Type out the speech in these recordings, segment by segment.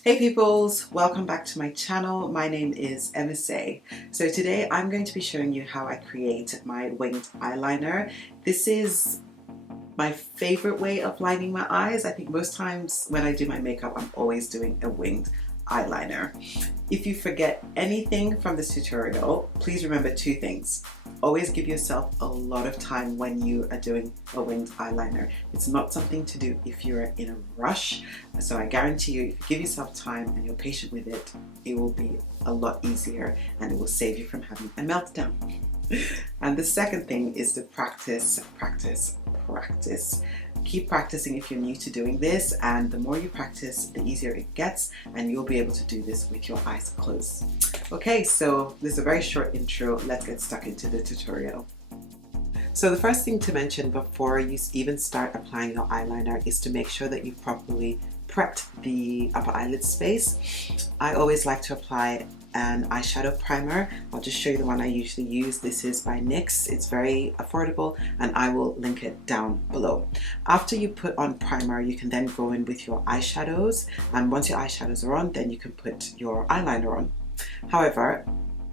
Hey peoples, welcome back to my channel. My name is MSA. So today I'm going to be showing you how I create my winged eyeliner. This is my favorite way of lining my eyes. I think most times when I do my makeup, I'm always doing a winged eyeliner. If you forget anything from this tutorial, please remember two things. Always give yourself a lot of time when you are doing a winged eyeliner. It's not something to do if you're in a rush. So I guarantee you, if you give yourself time and you're patient with it, it will be a lot easier and it will save you from having a meltdown. And the second thing is to practice, practice, practice. Keep practicing if you're new to doing this, and the more you practice, the easier it gets, and you'll be able to do this with your eyes closed. Okay, so this is a very short intro. Let's get stuck into the tutorial. So the first thing to mention before you even start applying your eyeliner is to make sure that you've properly prepped the upper eyelid space. I always like to apply an eyeshadow primer. I'll just show you the one I usually use. This is by NYX. It's very affordable and I will link it down below. After you put on primer, you can then go in with your eyeshadows, and once your eyeshadows are on, then you can put your eyeliner on. However,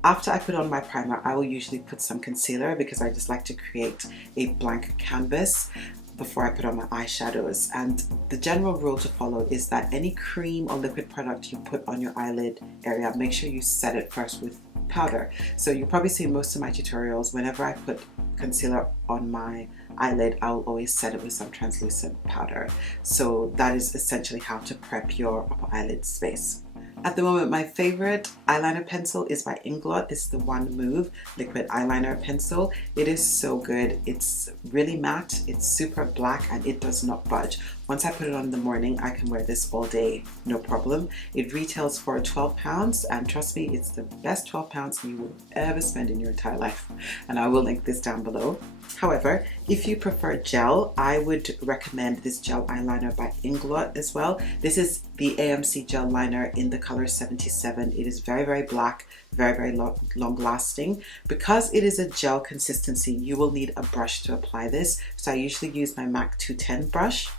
after I put on my primer, I will usually put some concealer because I just like to create a blank canvas before I put on my eyeshadows. And the general rule to follow is that any cream or liquid product you put on your eyelid area, make sure you set it first with powder. So you probably see most of my tutorials, whenever I put concealer on my eyelid, I'll always set it with some translucent powder. So that is essentially how to prep your upper eyelid space. At the moment, my favorite eyeliner pencil is by Inglot. This is the One Move liquid eyeliner pencil. It is so good. It's really matte, it's super black, and it does not budge. Once I put it on in the morning, I can wear this all day, no problem. It retails for £12, and trust me, it's the best £12 you will ever spend in your entire life. And I will link this down below. However, if you prefer gel, I would recommend this gel eyeliner by Inglot as well. This is the AMC gel liner in the color 77. It is very, very black, very long lasting. Because it is a gel consistency, you will need a brush to apply this. So I usually use my MAC 210 brush.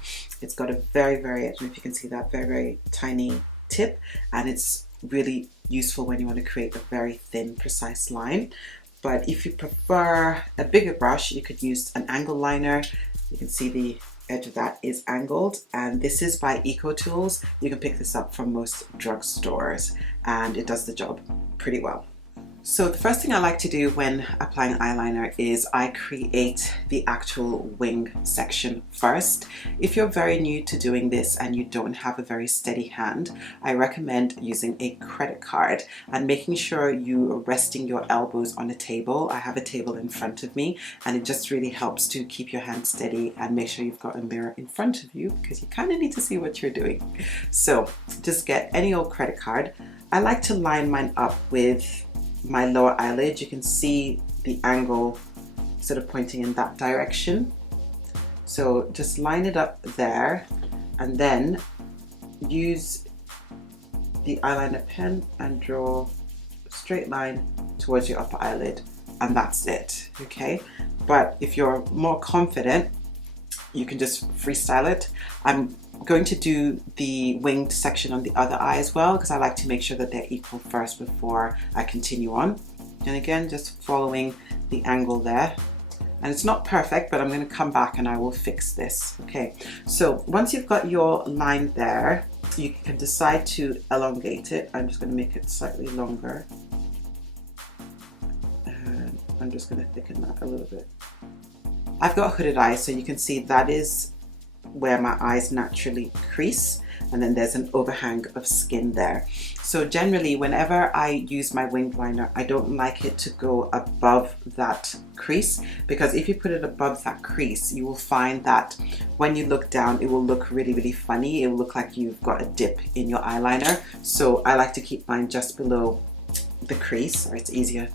It's got a very, I don't know if you can see that, very tiny tip, and it's really useful when you want to create a very thin, precise line. But if you prefer a bigger brush, you could use an angle liner. You can see the edge of that is angled, and this is by Eco Tools. You can pick this up from most drugstores and it does the job pretty well. So the first thing I like to do when applying eyeliner is I create the actual wing section first. If you're very new to doing this and you don't have a very steady hand, I recommend using a credit card and making sure you are resting your elbows on a table. I have a table in front of me, and it just really helps to keep your hand steady, and make sure you've got a mirror in front of you because you kind of need to see what you're doing. So just get any old credit card. I like to line mine up with my lower eyelid. You can see the angle sort of pointing in that direction. So just line it up there, and then use the eyeliner pen and draw a straight line towards your upper eyelid, and that's it. Okay, but if you're more confident, you can just freestyle it. I'm going to do the winged section on the other eye as well, because I like to make sure that they're equal first before I continue on. And again, just following the angle there. And it's not perfect, but I'm going to come back and I will fix this. Okay, so once you've got your line there, you can decide to elongate it. I'm just going to make it slightly longer. And I'm just going to thicken that a little bit. I've got hooded eyes, so you can see that is where my eyes naturally crease, and then there's an overhang of skin there. So generally, whenever I use my winged liner, I don't like it to go above that crease, because if you put it above that crease, you will find that when you look down, it will look really funny. It will look like you've got a dip in your eyeliner. So I like to keep mine just below the crease, or it's easier.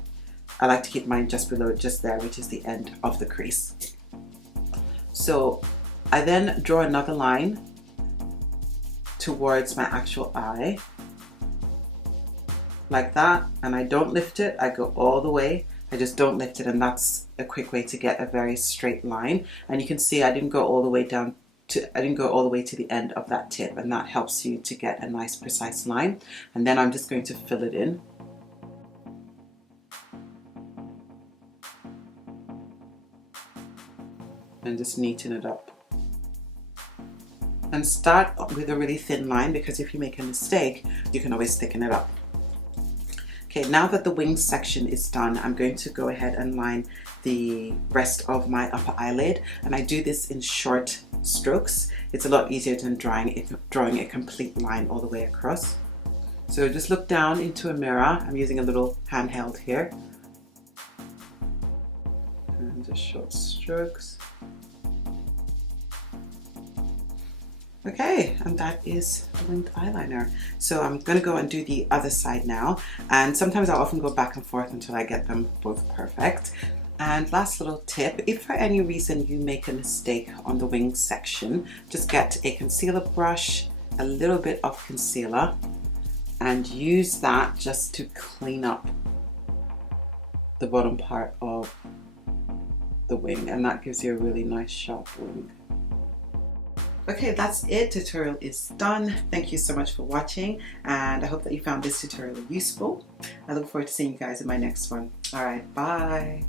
I like to keep mine just below, just there, which is the end of the crease. So I then draw another line towards my actual eye, like that, and I don't lift it. I go all the way. I just don't lift it, and that's a quick way to get a very straight line. And you can see I didn't go all the way down I didn't go all the way to the end of that tip, and that helps you to get a nice precise line. And then I'm just going to fill it in. And just neaten it up. And start with a really thin line, because if you make a mistake, you can always thicken it up. Okay, now that the wing section is done, I'm going to go ahead and line the rest of my upper eyelid, and I do this in short strokes. It's a lot easier than drawing a complete line all the way across. So just look down into a mirror. I'm using a little handheld here. And just short strokes. Okay, and that is the winged eyeliner. So I'm going to go and do the other side now, and sometimes I often go back and forth until I get them both perfect. And last little tip, if for any reason you make a mistake on the wing section, just get a concealer brush, a little bit of concealer, and use that just to clean up the bottom part of the wing, and that gives you a really nice sharp wing. Okay, that's it. Tutorial is done. Thank you so much for watching, and I hope that you found this tutorial useful. I look forward to seeing you guys in my next one. All right, bye.